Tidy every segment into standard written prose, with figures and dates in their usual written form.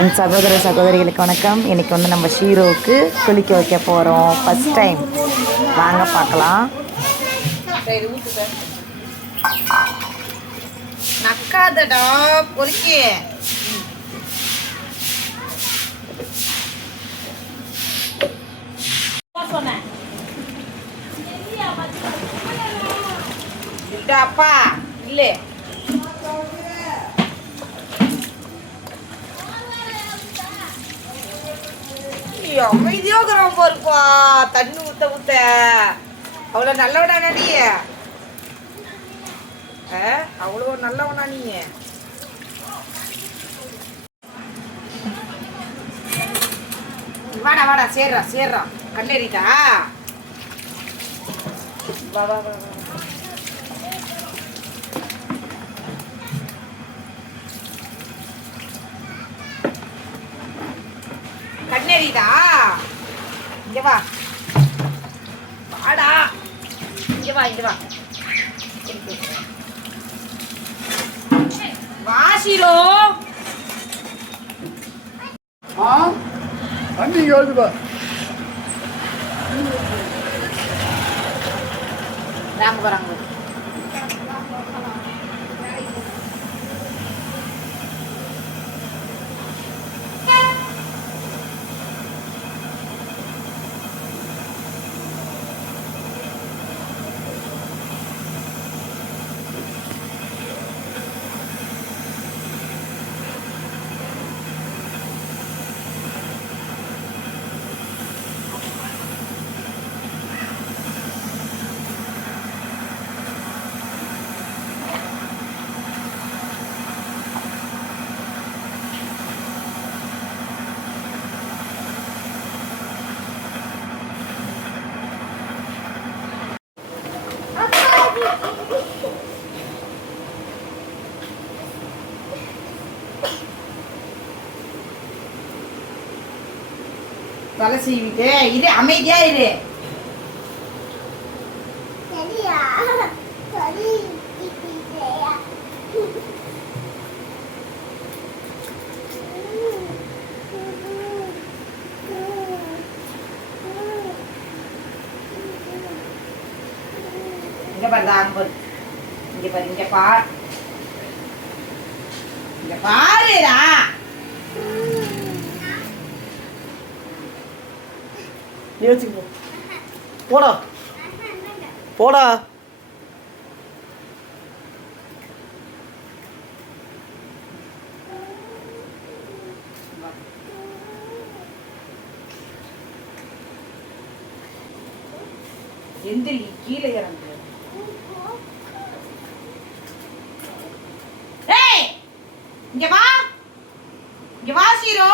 என் சகோதர சகோதரிகளுக்கு வணக்கம். இன்றைக்கி வந்து நம்ம ஷீரோவுக்கு குளிக்க வைக்க போகிறோம். ஃபஸ்ட் டைம் வாங்க பார்க்கலாம். நக்காதடா பொறுக்கி சொன்னேன். அப்பா இல்லை அமைதியோகிறோம் போருப்பா. தண்ணி ஊத்த ஊத்த அவ்வளோ நல்லவனா நீ? அவ்வளோ நல்லவனா நீ? வாடா வாடா சேர்றா கண்டேறிட்டா. வா வா வா கண்ணேறிதா. இங்க வா வாடா, இங்க வா வாசிரோ. வண்டி வருதுப்பா. ராங்க வராங்க. தலை சீவிட்டு இது அமைதியா இரு. இங்க பாரு, இங்க பாரு, இங்க பாரு, இங்க பாருடா. போடா போடா. எந்திரி, கீழே இறங்கு. இங்க வா சீரோ.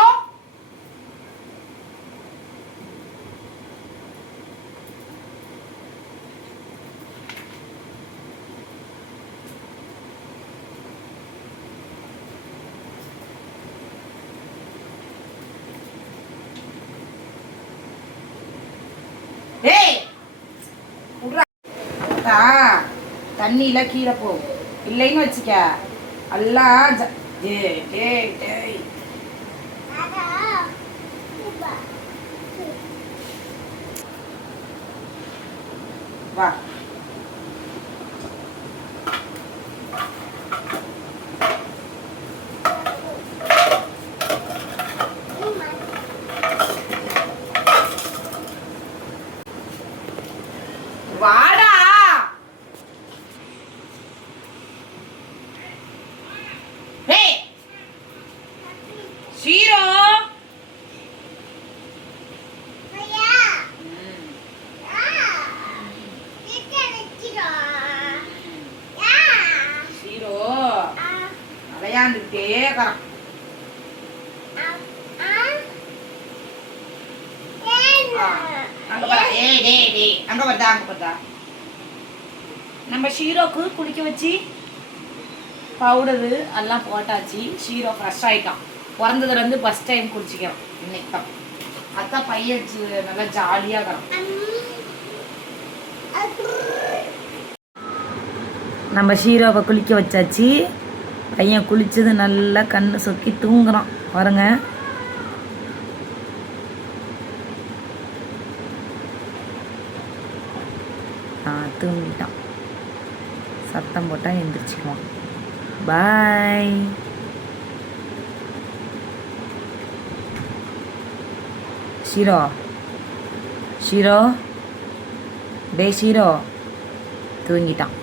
தண்ணியில கீழே போகும். இல்லைன்னு வச்சுக்க எல்லாம் வா. வாடா ஷீரோ. ஷீரோ விளையாண்டுக்கிட்டே இருக்கிறான். அங்க பார்த்தா நம்ம ஷீரோக்கு குளிக்க வச்சு பவுடரு எல்லாம் போட்டாச்சு. ஷீரோ ஃப்ரெஷ் ஆகிட்டான். பிறந்ததுலேருந்து ஃபஸ்ட் டைம் குளிச்சிக்கிறோம் இன்னைக்கு தான். அதான் பையன் நல்லா ஜாலியாக இருக்கிறான். நம்ம ஷீரோவை குளிக்க வச்சாச்சு. பையன் குளித்தது நல்லா கண்ணு சொக்கி தூங்குறான் பாருங்க. தூங்கிட்டான். சத்தம் போட்டால் எந்திரிச்சுக்குவான். பாய். ஷீரோ ஷீரோ டே ஷீரோ தூங்கிட்டான்.